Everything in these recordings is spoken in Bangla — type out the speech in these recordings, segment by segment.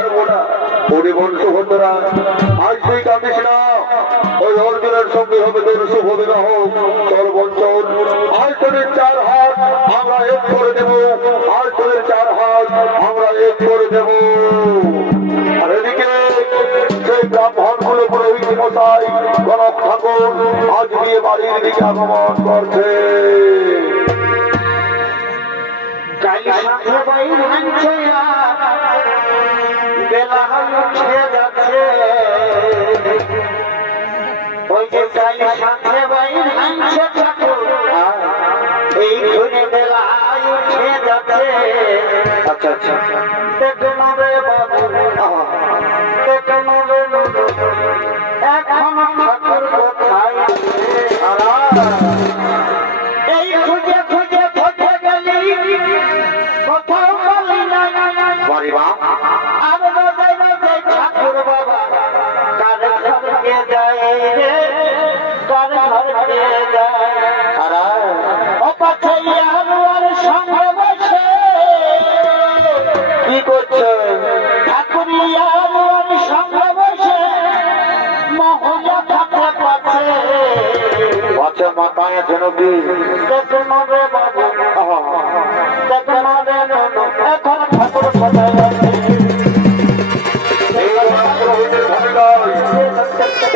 পারবো না। পরিবংশ বন্ধুরা, আজ তুই কাঁদিস না, ওই অর্জুনের সঙ্গে হবে তোর শুভ বিবাহ। চল বঞ্চন, আজ তোদের 4 হাত আমরা এক করে দেব, আজ তোদের 4 হাত আমরা এক করে দেব। আর এদিকে সেই ব্রাহ্মণ গুলো পুরোহিত মশাই গণক ঠাকুর আজ বিয়ে বাড়ির দিকে আগমন করছে। বেলা উঠে যাচ্ছে, ওই যে গাড়ির সাথে বাইর আনছে ঠাকুর, এই ঘুরে বেলা উঠে যাচ্ছে। আচ্ছা আচ্ছা, দেখুন রে বাবু, দেখুন রে নুনু, এখন ঠাকুর কোথায়? এই খুঁজে খুঁজে খুঁজে গেলি, কোথাও পালি না। বাড়ি বা আর বাজাই বাজাই ঠাকুর বাবা, কার ঘরকে যায় রে, কার ঘরকে যায়। ও পাছাইয়া আর সঙ্গে বসে কি করছে? ঠাকুরিয়া আর সঙ্গে বসে মহলা থাকতে পাচ্ছে। আচ্ছা, মাথায় আছে নাকি? দেখুন রে বাবু, দেখুন রে নুনু, এখন ঠাকুর কোথায় আছে?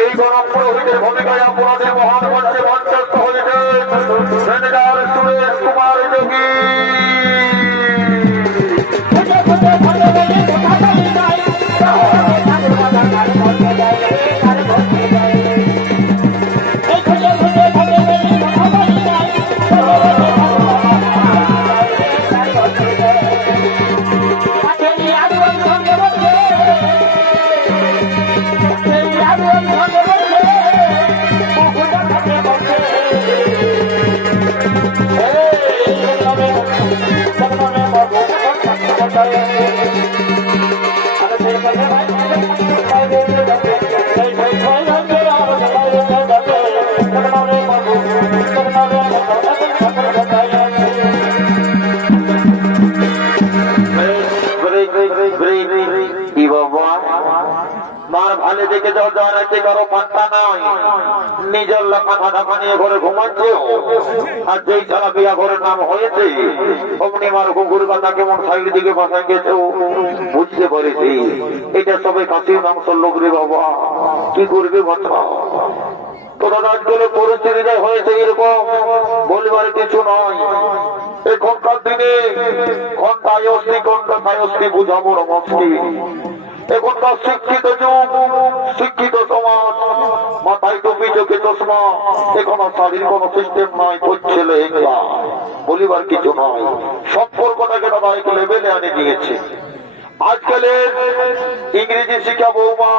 এই গণক পুরোহিতের ভূমিকায় আপনাদের মহান মঞ্চে মঞ্চস্থ হয়েছে সেনেগার সুরেশ কুমার যোগী। খুঁজে খুঁজে ভালো বলে কথা বলি নাই, ঠাকুর বাবা কার ঘরকে যায় রে, কার ঘরকে যায় রে। এই খুঁজে খুঁজে ভালো বলে কথা বলি নাই, ঠাকুর বাবা কার ঘরকে যায় রে। পাঠানি আগুন সঙ্গে বসে, পাঠানি আগুন সঙ্গে বসে মহুলা থাকে বসে। কি বাবা, মার ভালে দেখে যাওয়া রাখতে কারো পাত্তা নাই। নিজের মাথা ঢাকা নিয়ে ঘরে ঘুমাচ্ছে, আর যেই ছাড়া বিয়া ঘরের নাম হয়েছে অমনি মার কুকুর কথা কেমন সাইড দিকে বাসায় গেছে বুঝতে পেরেছি। এটা সবাই কাশির নাম লোক রে বাবা, কি করবে কথা। তোরা রাজগুলো পরিস্থিতিটা হয়েছে এরকম, বলবার কিছু নয়। এখনকার দিনে ঘন্টায় অস্থি ঘন্টায় অস্থি বুঝা বড় মুশকিল। এখনকার শিক্ষিত যুগ, শিক্ষিত সমাজ, মাথায় টুপি চোখে চশমা, এখনো শাড়ির কোন সিস্টেম নাই, পড়ছে লেহেঙ্গা, বলিবার কিছু নয়। সম্পর্কটাকে তারা এক লেভেলে আনে দিয়েছে। আজকালের ইংরেজি শিক্ষা বৌমা,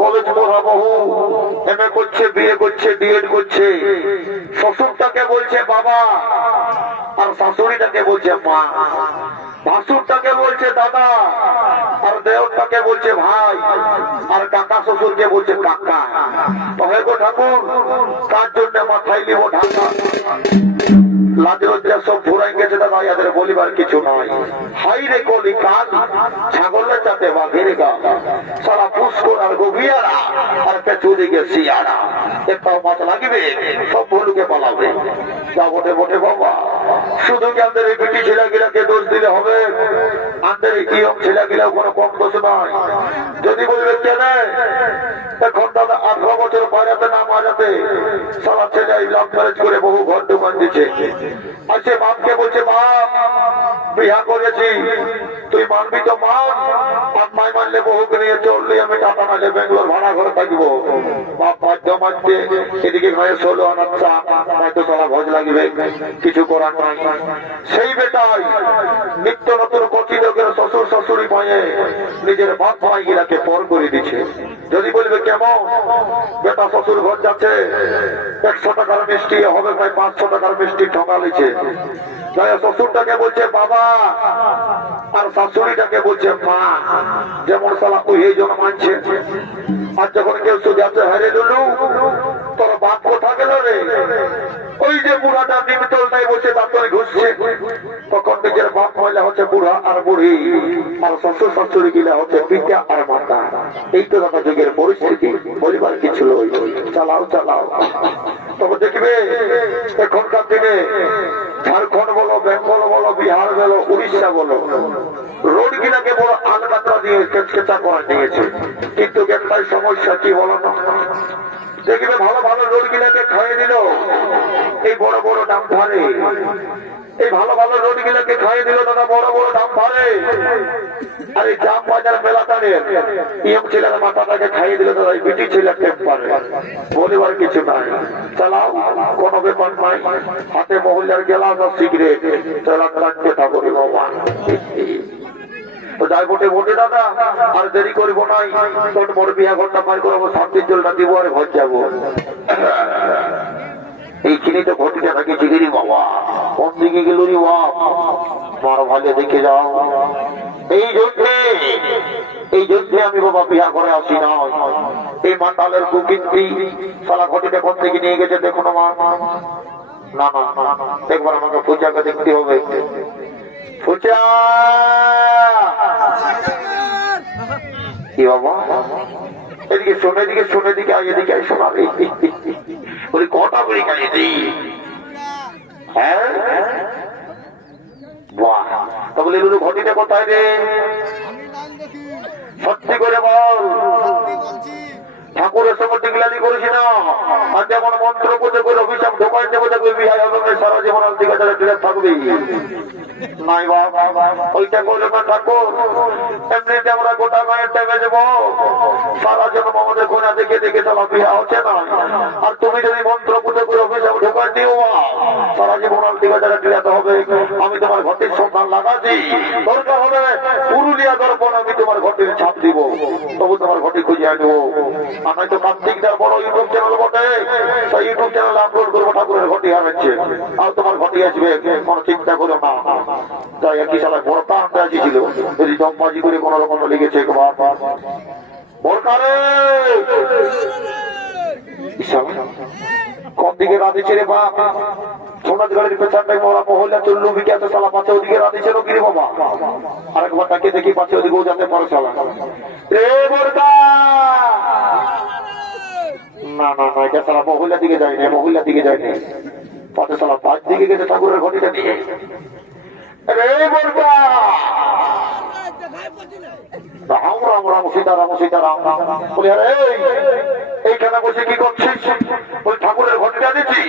কলেজ পড়া বহু, এমএ করছে, বিয়ে করছে, ডিএড করছে, শ্বশুরটাকে বলছে বাবা আর শাশুড়িটাকে বলছে মা, ভাসুরটাকে বলছে দাদা আর দেওরটাকে বলছে ভাই, আর কাকা শ্বশুরকে বলছে কাকা। তবে গো ঠাকুর, কার জন্য মাথায় নিব ঢাকা? লাজ লজ্জা সব ফুরাই গেছে দাদা, এদের বলিবার কিছু নয়। হাই রে কলি কাল, ছাগলের চাতে বাঘের গা, সারা পুষ্কর আর গভীরা আর পেছুরি গে শিয়ারা। একটাও মাছ লাগবে, সব ভুলুকে পালাবে। যা বটে বটে বাবা, শুধু কি আমাদের এই বিটি ছেলেগিলাকে দোষ দিলে হবে? আমাদের এই ইয়ং ছেলেগিলাও কোনো কম দোষ নয়। যদি বলবে কেন এখন দাদা 18 বছর পাড়াতে না মারাতে সারা ছেলে লাভ ম্যারেজ করে বহু ঘর দোকান দিচ্ছে। আর সে বাপকে বলছে বাপ বিয়া করেছি, তুই মানবি তো মান, আর মাই মানলে বহুকে নিয়ে চললি আমি টাকা নালে বেঙ্গলোর ভাড়া ঘরে থাকবো। বাপ বাধ্য মানছে, এদিকে ঘরে 16 আনার চাপ, হয়তো সারা ভোজ লাগবে, কিছু করার নাই। সেই বেটাই নিত্য নতুন কচি লোকের শ্বশুর শাশুড়ি পায়ে নিজের বাপ ভাই গিরাকে পর করে দিচ্ছে। যদি বলবে কেমন, বেটা শ্বশুর ঘর যাচ্ছে, 100 টাকার মিষ্টি হবে প্রায় 500 টাকার মিষ্টি ঠকা লিছে। শ্বশুরটাকে বলছে বাবা আর শাশুড়িটাকে বলছে মা, যেমন সালা ওই জন মানছে। আর যখন কেউ সুজাতে হারে লুলু তোর বাপ কোথাকে গেল রে? ওই যে বুড়াটা নিমতলটায় বসে দাঁতনে ঘুষছে, তখন নিজের বাপ মহিলা হচ্ছে বুড়া আর বুড়ি, আর শ্বশুর শাশুড়ি গিলা হচ্ছে পিতা আর মাতা। এই তো দাদা যুগের পরিস্থিতি, পরিবার কিছু লই। চালাও চালাও। তবে দেখবে এখনকার দিনে ঝাড়খণ্ড বলো, বেঙ্গল বলো, বিহার বলো, উড়িষ্যা বলো, রোড গিলাকে বড় আলকাতরা দিয়ে কেচকেচা করে দিয়েছে। কিন্তু একটাই সমস্যা, কি বলো না? দেখবে ভালো ভালো রোড গিলাকে খাইয়ে দিল এই বড় বড় দাম ধারে। এই ভালো ভালো রোড গিলাকে খাইয়ে দিল দাদা বড় বড় দাম ধারে। আর এই জাম বাজার মেলাটানের ইয়ং ছেলের মাথাটাকে খাইয়ে দিল দাদা এই বিটি ছেলের টেম্পারে। বলিবার কিছু নাই। চালাও, কোনো ব্যাপার নাই। হাতে মহিলার গেলাম আর সিগারেট, চালা কাটতে থাকো রে বাবা। যাই বটে বটে দাদা, আর দেরি করব নাই। তোর বড় বিয়া ঘরটা পার করবো, শান্তির জলটা দিব আর ঘর যাবো। এই চিনিতে ঘটিটা নাকি জিগিরি বাবা, কোন দিকে গেল রে বাপ? মার ভালে দেখে যাও। এই জন্যে আমি বাবা বিয়া করে আসি না। এই মাতালের কুকীর্তি সালা ঘটিটা কোন দিকে নিয়ে গেছে দেখুন আমার। না না একবার আমাকে পূজাকে দেখতে হবে। পূজা কি বাবা? এদিকে শোনো, এদিকে শোনো, এদিকে আয়, এদিকে আয় শোনাবে। বলি কটা করে খাইয়েছি? হ্যাঁ বাহ, তাহলে ঘটিটা কোথায় রে? সত্যি করে বল। ঠাকুরের সঙ্গে টিকলালি করিস না। আর যেমন মন্ত্র পুজো করে অভিশাপ ঢোকাই দেবো, দেখবে বিহার হবে সারা জীবন দিকে থাকবে। নাই বাবা, ওইটা করলে না ঠাকুর। এমনিতে আমরা গোটা গায়ের টাইমে দেবো, সারা জন্ম আমাদের গোনা দেখে দেখে চালা বিহা হচ্ছে না। আর তুমি যদি মন্ত্র পুজো করে অভিশাপ ঢোকাই দিও, সারা জীবন দিকে টিলাতে হবে। আমি তোমার ঘটির সন্ধান লাগাচ্ছি, দরকার হবে পুরুলিয়া দর্পণ আমি তোমার ঘটির ছাপ দিব, তবু তোমার ঘটি খুঁজে আনবো। আমি তো কার্তিকদার বড় ইউটিউব চ্যানেল বটে, সেই ইউটিউব চ্যানেল আপলোড করবো ঠাকুরের ঘটি হারাচ্ছে। আর তোমার ঘটি আসবে, কোনো চিন্তা করো না। তাই একই সালা বড় টানতে আসছিল, যদি জম্পাজি করে কোন রকম লেগেছে কোন দিকে রাধে ছেড়ে বাপ সোনার গাড়ির পেছানটাই মরা মহিলা চল্লু বিকে আছে সালা পাচ্ছে ওদিকে রাধে ছিল কিরে বাবা। আরেকবার তাকে দেখি পাচ্ছে ওদিকেও যেতে পারে সালা। না না না, এটা সালা মহিলা দিকে যায়নি, মহিলা দিকে যায়নি, পাচ্ছে সালা পাঁচ দিকে গেছে ঠাকুরের ঘটিটা নিয়ে। রাম রাম রাম সীতারাম সীতারাম। বলি আরে এইখানে বসে কি করছিস? ওই ঠাকুরের ঘটিটা দিচ্ছি।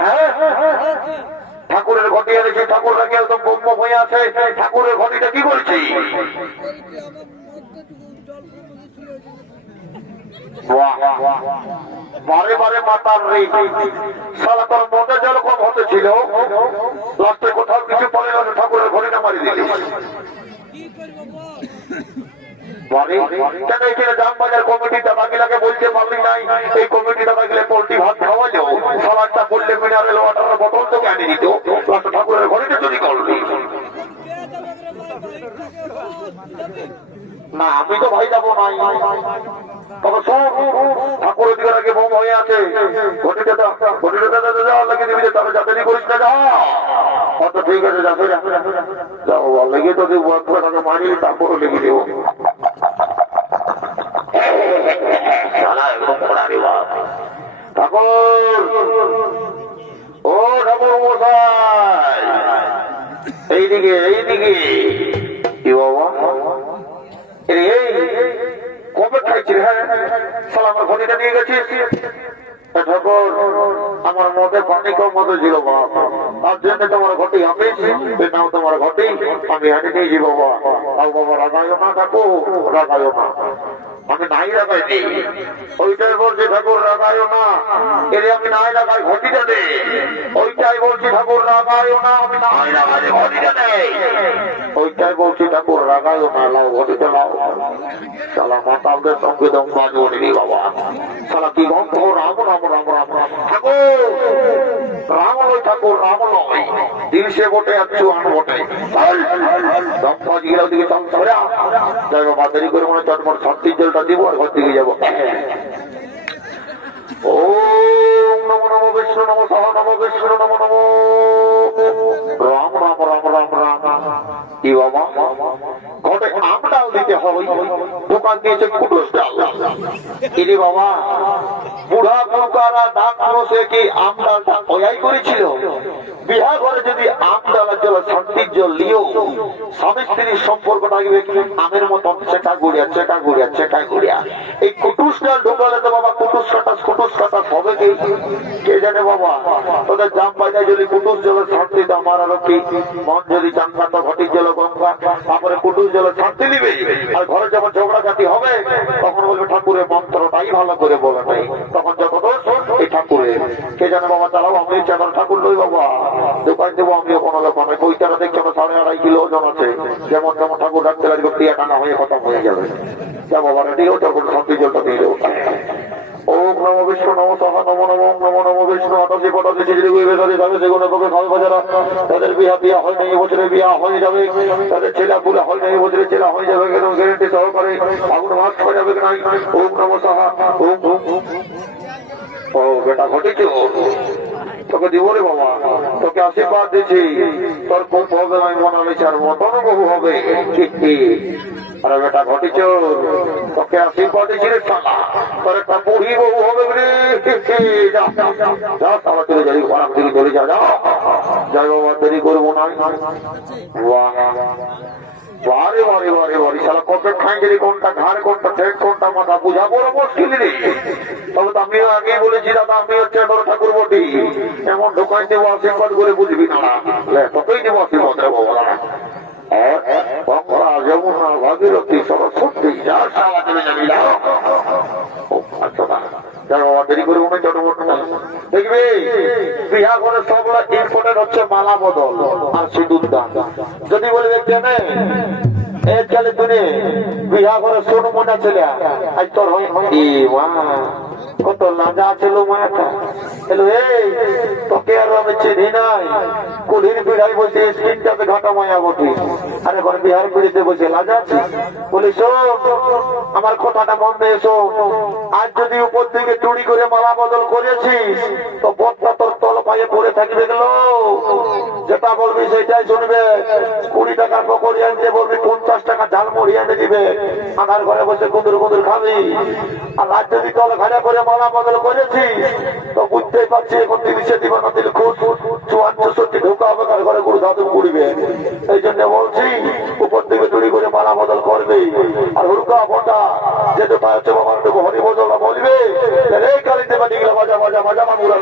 হ্যাঁ ঠাকুরের ঘটি এনেছি, ঠাকুর নাকি একদম ব্রহ্ম হয়ে আছে, ঠাকুরের ঘটিটা কি করছি? বারে বারে মাতার রে সালা, তোর মনে যেরকম হতে ছিল লাস্টে কোথাও কিছু পড়ে না, ঠাকুরের ঘটিটা মারি দিলি। কেন এখানে জামবাজার কমিটি দাদাগিলাকে বলতে পারলি নাই? এই কমিটি দাদাগিলে পোল্ট্রি ভাত খাওয়া যাও, সালাদটা করলে মিনারেল ওয়াটারের বোতল তোকে আনি দিত, ঠাকুরের ঘটিটা চুরি করলি। না আমি তো ভাই যাবো নাই, তবে শোন ঠাকুরের দিকে আগে বোম হয়ে আছে, ঘটিটা যাওয়ার লাগিয়ে দিবি, তবে যাতে করিস না। যা আচ্ছা ঠিক আছে, যাবে যাও লেগে তো তাকে মারি, তারপরে লেগে দেবো। ঠাকুর ও ঠাকুর মশাই, এইদিকে এইদিকে। কি বাবা কবে খাইছি? হ্যাঁ সাল আমার ঘটিটা নিয়ে গেছিস। ঠাকুর আমার মধ্যে পানি কম মতো ছিল বাপ, তার জন্য তোমার ঘটি আমি নাও, তোমার ঘটি আমি হাঁটি নিয়েছি বাবা। তাও বাবা রাগাইও না ঠাকুর, রাগাইও না। আমি নাই রাগাইনি, ওইটাই বলছি ঠাকুর রাগাইও না। এর আমি নাই রাগাই, ঘটিটা দে। ওইটাই বলছি ঠাকুর রাগাইও না, আমি নাই রাগাই, ঘটিটা নেই। ওইটাই বলছি ঠাকুর রাগাইও না, লাও ঘটিটা লাও। সালা মাতালদের সঙ্গে দম বাজবো নি বাবা। সালা কি গন্ধ, রাম রাম রাম রাম রাম। ঠাকুর রাম নয়, ঠাকুর রাম নয়, দিল সে বটে একশো আন বটে। দম বাজ গেলে ওদিকে দম ধরে যাই বাবা, দেরি করে মনে চটমট শান্তির জলটা দিব আর ঘর দিকে যাবো। ওম নমো নমো বিষ্ণু নমো সহ নমো বিষ্ণু নমো নমো রাম রাম রাম রাম রাম। কি বাবা ঘটে আম ডাল দিতে হবে, দোকান দিয়েছে কুটুস ডাল। কিরে বাবা বুড়া বুড়ারা দাঁত বসে কি আম ডালটা ওয়াই করেছিল? বিহা ঘরে যদি আম ডালের জল শান্তির জল লিও, স্বামী স্ত্রীর সম্পর্ক থাকবে আমের মতন চেকা গুড়িয়া চেকা গুড়িয়া চেকা গুড়িয়া। এই কুটুস ডাল ঢোকালে তো বাবা কুটুস কাটাস হবে কি কে জানে বাবা। তোদের জাম বাজায় যদি কুটুস জলের শান্তি তো আমার আরো কি মন যদি চাঙ্গা তো ঘটির জল গঙ্গা, তারপরে কুটুস জলের শান্তি দিবে। আর ঘরে যখন ঝগড়াঝাটি হবে তখন বলবে ঠাকুরের মন্ত্রটাই ভালো করে বলে নাই, তখন যত দোষ এই ঠাকুরের। কে জানে বাবা চালাও আমি চাঁদার ঠাকুর লই বাবা, দোকান দেবো আমিও কোনো লোক আমি বইটারা দেখছো না 2.5 কিলো ওজন আছে, যেমন যেমন ঠাকুর রাখতে লাগবে টিয়া টানা হয়ে খতম হয়ে যাবে। যা বাবা রেডি ও ঠাকুর শান্তি জলটা দিয়ে দেবো। ওম নমো বিষ্ণু নমো সহ নমো নমো নমো নমো বিষ্ণু। 88 চিজরি গুই বেকারি যাবে যেগুলো তোকে খাবে বাজারা, তাদের বিয়া হয় না এই বছরে বিয়া হয়ে যাবে, তাদের ছেলে পুলে হয় না এই বছরে ছেলে হয়ে যাবে, কেন গ্যারেন্টি সহকারে আগুন মাছ হয়ে যাবে না। ওম নমো সাহা ওম ওম। ও বেটা ঘটেছে তোকে দিব রে বাবা, তোকে আশীর্বাদ দিচ্ছি, তোর খুব হবে আমি মনে চার মতন বহু হবে। আরে বেটা ঘটিছ তোকে আশীর্বাদ দিচ্ছি রে শালা, তোর একটা বুড়ি বহু হবে রে। যা তাড়াতাড়ি যাই আরাম থেকে চলে যা, যাই বাবা দেরি করবো না। বারে বারে বারে বারে শালা কপেট খাইগেলি কোনটা ঘাড় কোনটা ঠেক কোনটা মাথা বুঝা বড় মুশকিল রে। তবে তো আমিও আগেই বলেছি দাদা আমি হচ্ছে বড় ঠাকুর বটি, এমন ঢোকাই দেবো আশীর্বাদ করে বুঝবি না, ততই দেবো আশীর্বাদ রে বাবা। যমুনা ভাগীরথী সরস্বতী যা সারা চলে যাবি না। দেরি করে মনে চটমট দেখবি বিহা করে সবগুলো ইম্পর্টেন্ট হচ্ছে মালা বদল আর সিঁদুর দান। যদি বলবে কেনে এর চালে তুলে বিহা করে সোন মনে ছেলে আজ তোর হয় কত লাজা ছিল মায়াটা এলো এই তোকে আর আমি চিনি নাই, কুলির বিড়াই বসে স্ক্রিনটাতে ঘাটা মায়া বটি, আর এখন বিহার পিড়িতে বসে লাজা আছে। বলি শোন আমার কথাটা মন দিয়ে শোন, আজ যদি উপর দিকে চুরি করে মালা বদল করেছিস তো বদটা তোর তল পায়ে পড়ে থাকবে গেল, যেটা বলবি সেটাই শুনবে। 20 টাকার পকড়ি আনতে বলবি 50 টাকা ঝালমুড়ি এনে দিবে, আধার ঘরে বসে কুঁদুর কুঁদুর খাবি। আর আজ যদি তল ঘাড়ে করে মালা বদল করেছিস তো বুঝতেই পারছি এখন দিবিছে দিবা না দিলে খুব 54 ঢোকা হবে তার ঘরে গুরু ধাতু পুড়বে। এই জন্য বলছি উপর দিকে চুরি করে মালা বদল করবে, আর হুড়কা ফোটা যেটা হচ্ছে বাবার হরি বদলটা বলবে রে কালিতে বাড়ি গেলে বাজা বাজা বাজা মামুরা।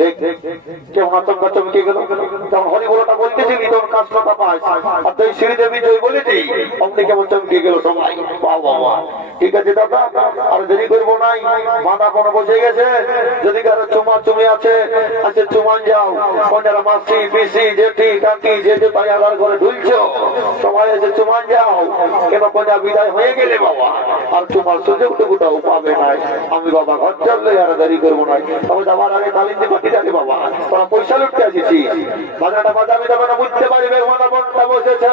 দেখ কেমন আচমকা চমকে গেল, যখন হরিবলটা বলতেছিলি তখন কাশমাটা পায়, আর তুই শ্রীদেবী বিজয় বলেছি অমনি কেমন চমকে গেল সবাই। বাবা ঠিক আছে দাদা আর দেরি করবো নাই, মাথা কোনো বসে গেছে, যদি কারো চুমা চুমি আছে আচ্ছা চুমান যাও, কন্যারা মাসি পিসি জেঠি কাকি যে যে তাই আলার ঘরে ঢুলছো সবাই এসে চুমান যাও, কেন কন্যা বিদায় হয়ে গেলে বাবা আর চুমার সুযোগটুকুটাও পাবে নাই। আমি বাবা ঘর চললে আর দেরি করবো নাই, তবে যাবার আগে তালিম দিয়ে পাঠিয়ে যাবে বাবা, তোরা পয়সা লুটতে আসিছি, বাজারটা বাজাবে যাবে না বুঝতে পারবে মাথা বনটা বসেছে।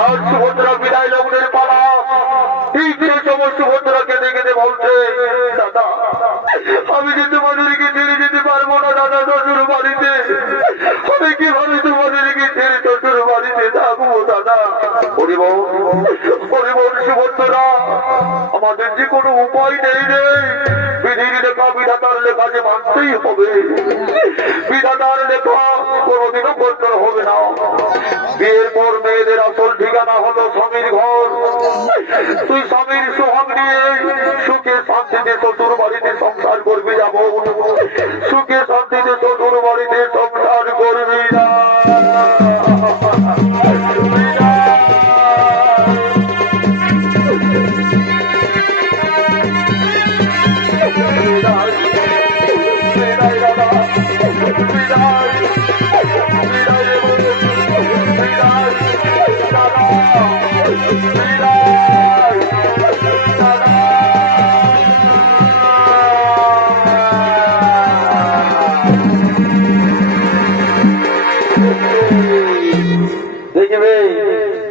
আর সুভদ্রা বিদায় লগ্নের পালা। এই যে সমস্ত সুভদ্রা কেঁদে কেঁদে বলছে, দাদা আমি যে তোমাদেরকে ছেড়ে যেতে পারবো না দাদা, শ্বশুর বাড়িতে আমি কিভাবে তোমাদেরকে ছেড়ে শ্বশুর বাড়িতে থাকবো দাদা। হরিবল হরিবল সুভদ্রা, আমাদের যে কোনো উপায় নেই রে। বিধির লেখা বিধাতার লেখা যে মানতেই হবে। বিধাতার লেখা কোনোদিনও বদল হবে না। বিয়ের পর মেয়েদের আসল ঠিকানা হলো স্বামীর ঘর। তুই স্বামীর সোহাগ নিয়ে সুখে শান্তিতে শ্বশুর বাড়িতে সংসার করবি যাবো। সুখে শান্তিতে শ্বশুর বাড়িতে সংসার করবি না। দেখবে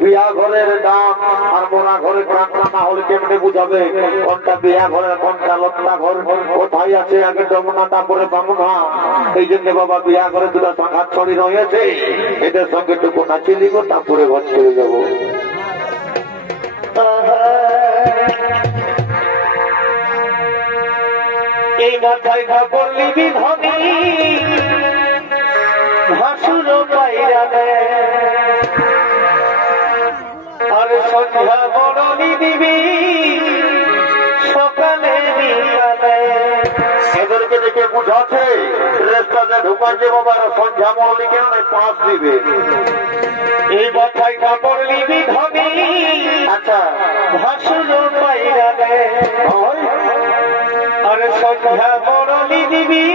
বিয়া ঘরের দাম আর মোরা ঘরের কাঁকড়া না হলে কেমনে বুঝাবে কোনটা বিয়া ঘরের কোনটা লত্তা ঘর কোথায় আছে? আগে যমুনা তারপরে বামুনা। এই জন্য বাবা বিয়া ঘরে দুটা সংঘাত ছড়ি রয়েছে, এদের সঙ্গে টুকু নাচিয়ে দিব, তারপরে ঘর চলে যাবো। এই মাথায় কাপড় লিবি ধনী ভাসুর পাইরানে, আর সন্ধ্যা বরণী দিবি সকালে বিকালে। এদেরকে দেখে বুঝাচ্ছে রেস্টাতে ঢুকাচ্ছে বাবা, সন্ধ্যা মরলি কেন পাঁচ দিবে। এই মাথায় কাপড় লিবি ধনী আচ্ছা ভাসুর পাইরানে, আর সন্ধ্যা বরণী দিবি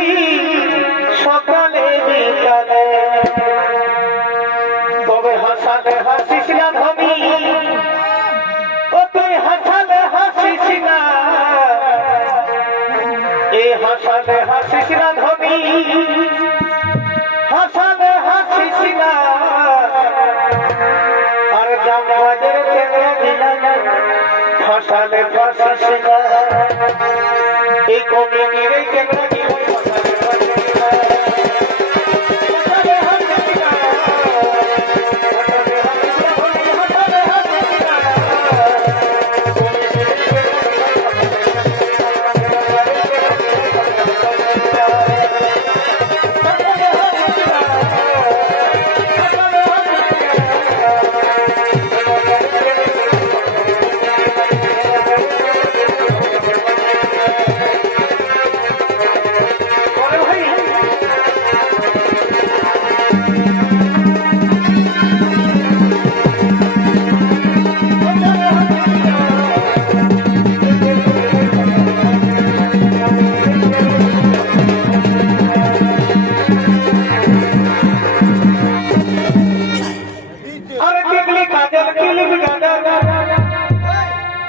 সকালে বিকালে। তবে হাসালে হাসিস না ধনী, ও তুই হাসালে হাসিস না। এই হাসালে হাসিস না ধনী, হাসালে হাসিস না। আর জামাজের চেঙ্গা দিলা হাসালে হাসিস না। এই কমিটির এই চেঙ্গা দিলা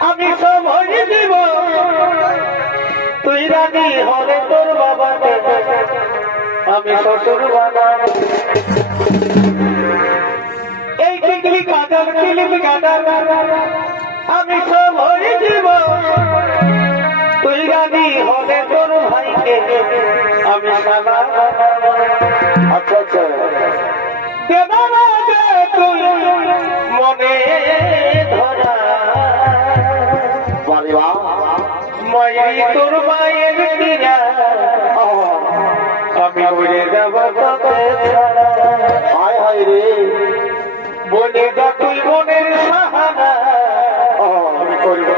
আমি সব হয়ে দিব, তুই রাজি হলে তোর বাবা আমি শ্বশুর বানাবো। এই টিকলি কাজল কিলিপ কাটার আমি সব হয়ে দিব, তুই রাজি হলে তোর ভাইকে আমি সালা বানাবো। আচ্ছা আচ্ছা কেন তুই মনে ধরা মায়ের তোর মায়ের দিয়া আমি উড়ে যাব তোকে ছাড়া। হায় হায় রে বলে যা তুই মনের সাহারা আমি করবো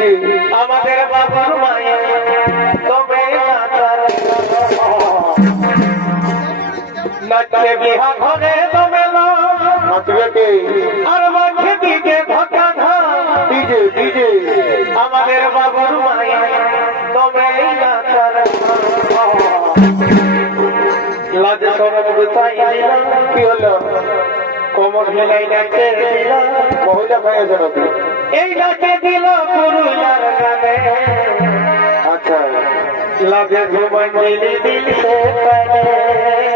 জি আমাদের বাবুর মায়ে তবে নাচে বিহা ঘরে তবে নাচবে কে আর মাঝে দিকে ধকা ধা ডিজে ডিজে আমাদের বাবুর মায়ে তবে লাজ সরব গুতাই দিলাম কি হলো কোমর হেলাই নাচে দিলাম মহিলা খাইয়েছে নাকি এই নাচে দিল পুরুলার গানে আচ্ছা लगे घुमन दिल दिल से पहले